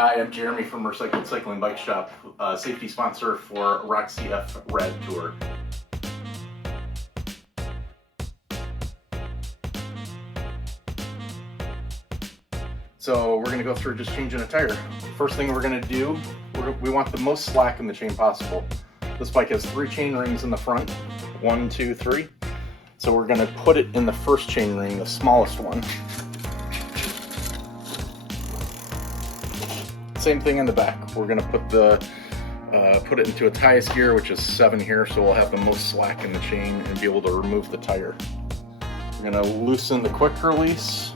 Hi, I'm Jeremy from Recycled Cycling Bike Shop, safety sponsor for Rock CF Rad Tour. So we're going to go through just changing a tire. First thing we're going to do, we want the most slack in the chain possible. This bike has 3 chain rings in the front, 1, 2, 3. So we're going to put it in the first chain ring, the smallest one. Same thing in the back. We're going to put it into its highest gear, which is 7 here, so we'll have the most slack in the chain and be able to remove the tire. We're going to loosen the quick release,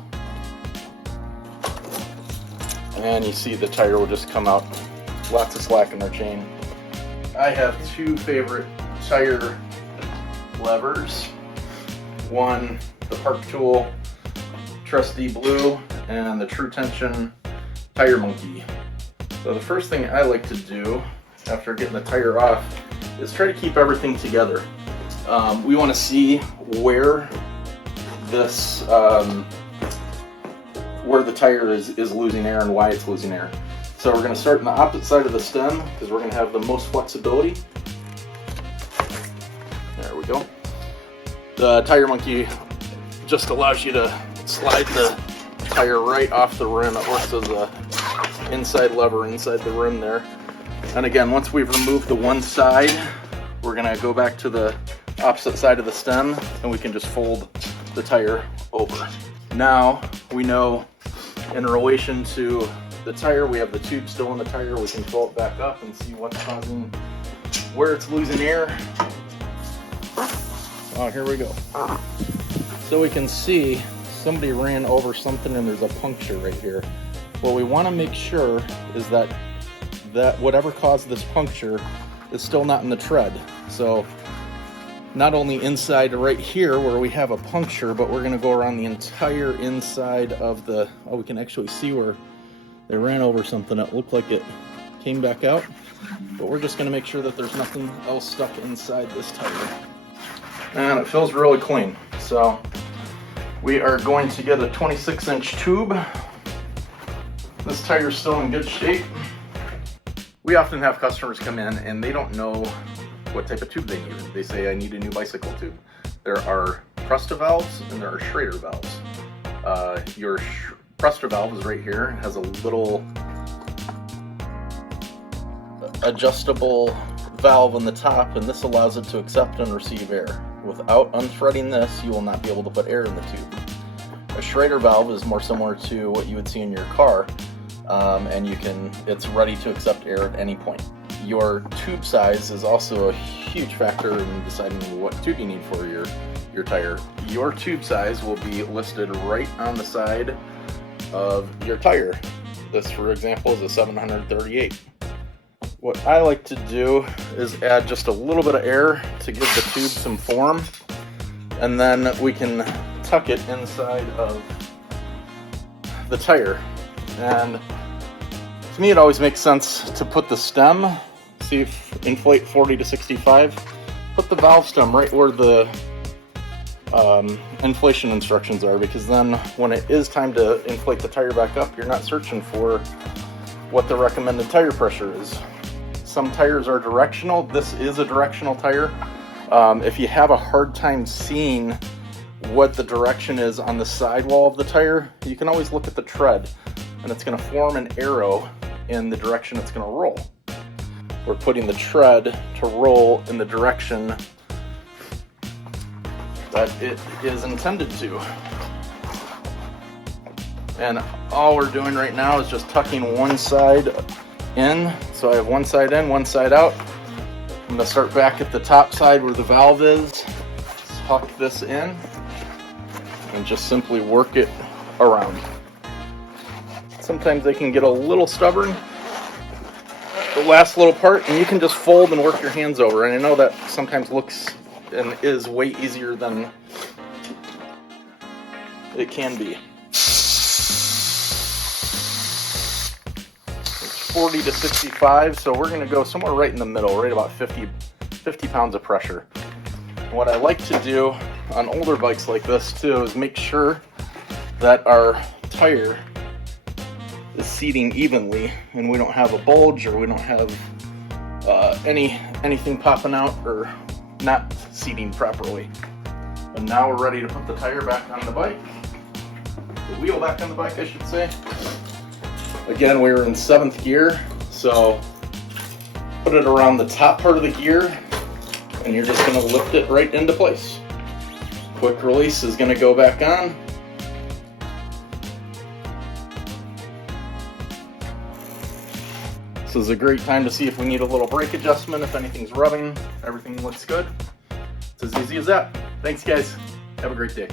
and you see the tire will just come out. Lots of slack in our chain. I have 2 favorite tire levers. One, the Park Tool Trusty Blue, and the True Tension Tire Monkey. So the first thing I like to do after getting the tire off is try to keep everything together. We want to see where this where the tire is losing air and why it's losing air. So we're going to start on the opposite side of the stem because we're going to have the most flexibility. There we go. The Tire Monkey just allows you to slide the tire right off the rim. It works as a inside lever inside the rim there. And again, once we've removed the one side, we're going to go back to the opposite side of the stem and we can just fold the tire over. Now we know in relation to the tire, we have the tube still in the tire. We can pull it back up and see what's causing, where it's losing air. Oh, here we go. So we can see somebody ran over something and there's a puncture right here. What we want to make sure is that whatever caused this puncture is still not in the tread. So not only inside right here where we have a puncture, but we're going to go around the entire inside of the, oh, we can actually see where they ran over something that looked like it came back out. But we're just going to make sure that there's nothing else stuck inside this tire. And it feels really clean. So we are going to get a 26-inch tube. This tire's still in good shape. We often have customers come in and they don't know what type of tube they need. They say, I need a new bicycle tube. There are Presta valves and there are Schrader valves. Your Presta valve is right here. It has a little adjustable valve on the top, and this allows it to accept and receive air. Without unthreading this, you will not be able to put air in the tube. A Schrader valve is more similar to what you would see in your car, and it's ready to accept air at any point. Your tube size is also a huge factor in deciding what tube you need for your tire. Your tube size will be listed right on the side of your tire. This, for example, is a 738. What I like to do is add just a little bit of air to give the tube some form, and then we can tuck it inside of the tire. And to me, it always makes sense to put the stem, see if inflate 40 to 65, put the valve stem right where the inflation instructions are, because then when it is time to inflate the tire back up, you're not searching for what the recommended tire pressure is. Some tires are directional. This is a directional tire. If you have a hard time seeing what the direction is on the sidewall of the tire, you can always look at the tread, and it's going to form an arrow in the direction it's going to roll. We're putting the tread to roll in the direction that it is intended to. And all we're doing right now is just tucking one side in. So I have one side in, one side out. I'm going to start back at the top side where the valve is, tuck this in, and just simply work it around. Sometimes they can get a little stubborn, the last little part, and you can just fold and work your hands over. And I know that sometimes looks and is way easier than it can be. It's 40 to 65, so we're going to go somewhere right in the middle, right about 50 pounds of pressure. And what I like to do on older bikes like this too is make sure that our tire is seating evenly and we don't have a bulge or we don't have anything popping out or not seating properly. And now we're ready to put the tire back on the bike. The wheel back on the bike, I should say. Again, we were in 7th gear, so put it around the top part of the gear and you're just going to lift it right into place. Quick release is going to go back on. This is a great time to see if we need a little brake adjustment, if anything's rubbing. Everything looks good. It's as easy as that. Thanks guys. Have a great day.